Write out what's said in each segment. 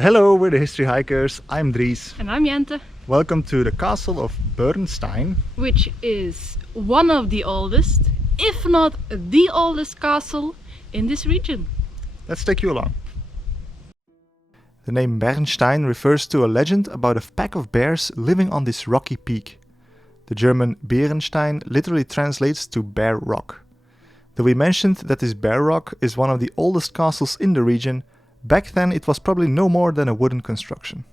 Hello, we're the History Hikers. I'm Dries. And I'm Jente, Welcome to the castle of Bernstein. which is one of the oldest, if not the oldest castle in this region. Let's take you along. The name Bernstein refers to a legend about a pack of bears living on this rocky peak. The German Bärenstein literally translates to bear rock. Though we mentioned that this bear rock is one of the oldest castles in the region, back then it was probably no more than a wooden construction.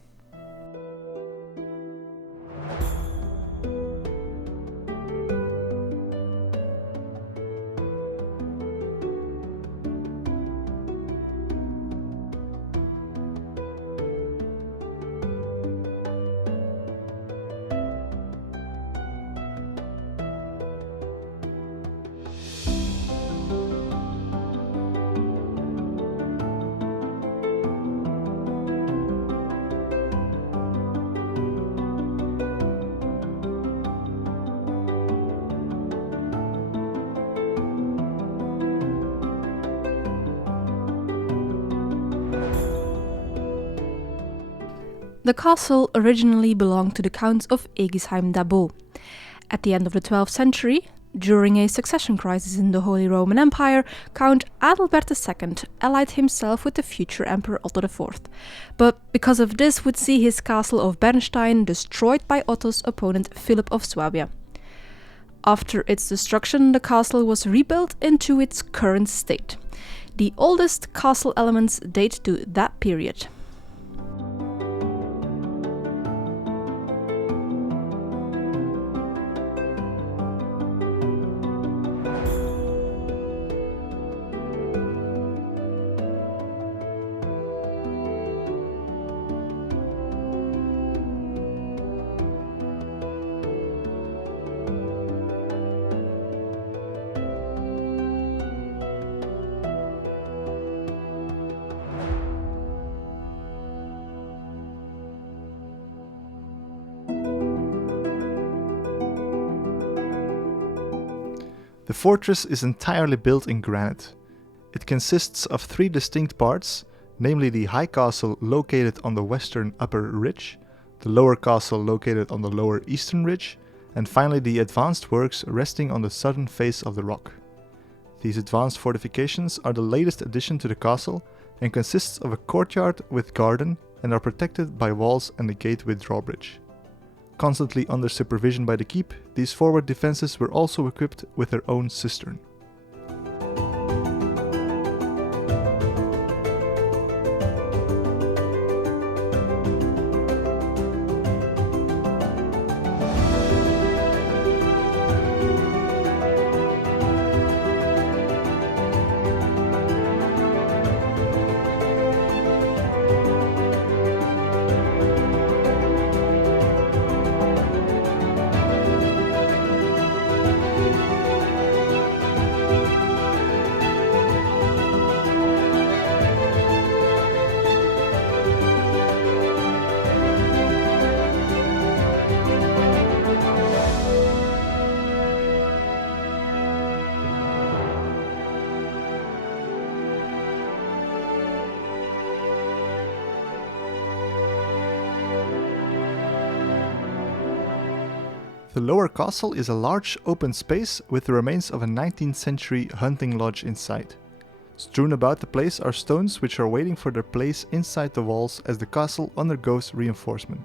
The castle originally belonged to the Counts of Egisheim-Dabo. At the end of the 12th century, during a succession crisis in the Holy Roman Empire, Count Adalbert II allied himself with the future Emperor Otto IV, but because of this would see his castle of Bernstein destroyed by Otto's opponent Philip of Swabia. After its destruction, the castle was rebuilt into its current state. The oldest castle elements date to that period. The fortress is entirely built in granite. It consists of three distinct parts, namely the high castle located on the western upper ridge, the lower castle located on the lower eastern ridge, and finally the advanced works resting on the southern face of the rock. These advanced fortifications are the latest addition to the castle and consists of a courtyard with garden and are protected by walls and a gate with drawbridge. Constantly under supervision by the keep, these forward defenses were also equipped with their own cistern. The lower castle is a large open space with the remains of a 19th century hunting lodge inside. Strewn about the place are stones which are waiting for their place inside the walls as the castle undergoes reinforcement.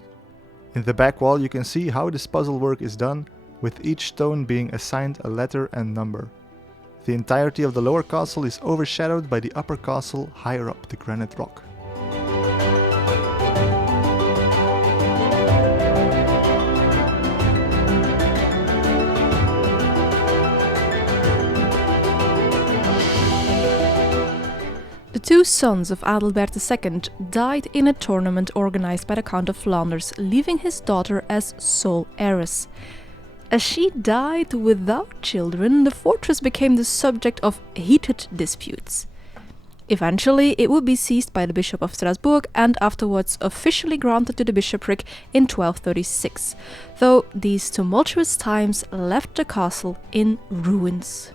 In the back wall you can see how this puzzle work is done, with each stone being assigned a letter and number. The entirety of the lower castle is overshadowed by the upper castle higher up the granite rock. The two sons of Adalbert II died in a tournament organized by the Count of Flanders, leaving his daughter as sole heiress. As she died without children, the fortress became the subject of heated disputes. Eventually, it would be seized by the Bishop of Strasbourg and afterwards officially granted to the bishopric in 1236, though these tumultuous times left the castle in ruins.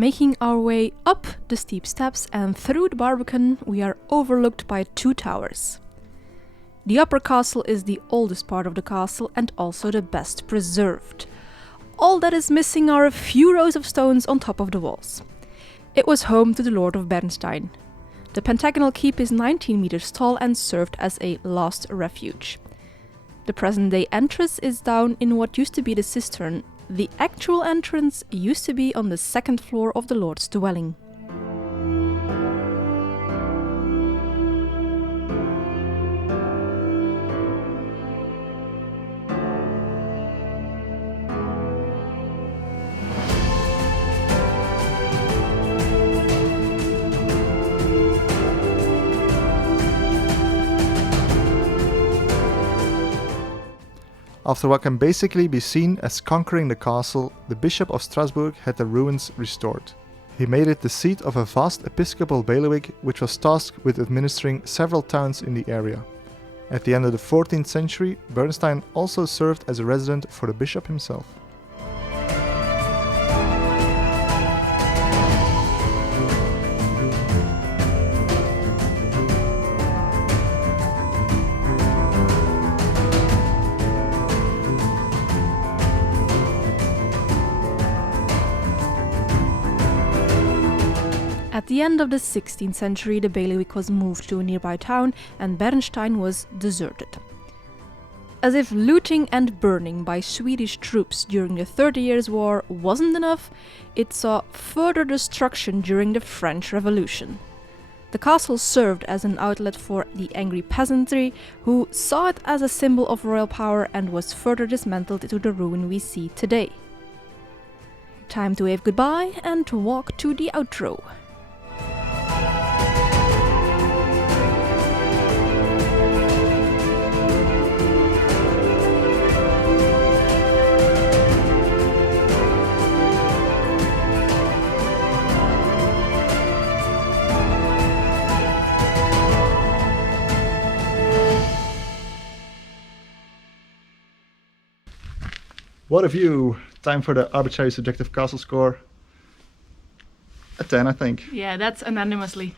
Making our way up the steep steps and through the Barbican, we are overlooked by 2 towers. The upper castle is the oldest part of the castle and also the best preserved. All that is missing are a few rows of stones on top of the walls. It was home to the Lord of Bernstein. The pentagonal keep is 19 meters tall and served as a last refuge. The present-day entrance is down in what used to be the cistern. The actual entrance used to be on the 2nd floor of the Lord's dwelling. After what can basically be seen as conquering the castle, the Bishop of Strasbourg had the ruins restored. He made it the seat of a vast episcopal bailiwick which was tasked with administering several towns in the area. At the end of the 14th century, Bernstein also served as a resident for the bishop himself. At the end of the 16th century, the bailiwick was moved to a nearby town and Bernstein was deserted. As if looting and burning by Swedish troops during the 30 Years' War wasn't enough, it saw further destruction during the French Revolution. The castle served as an outlet for the angry peasantry, who saw it as a symbol of royal power and was further dismantled into the ruin we see today. Time to wave goodbye and to walk to the outro. What a view! Time for the arbitrary subjective castle score. A 10, I think. Yeah, that's unanimously.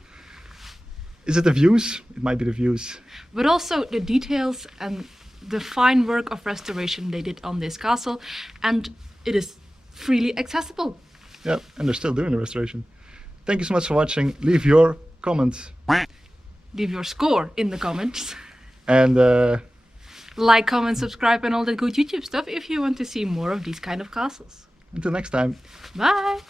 Is it the views? It might be the views. But also the details and the fine work of restoration they did on this castle, and it is freely accessible. Yeah, and they're still doing the restoration. Thank you so much for watching. Leave your comments. Leave your score in the comments. And Like, comment, subscribe and all that good YouTube stuff if you want to see more of these kind of castles. until next time. Bye!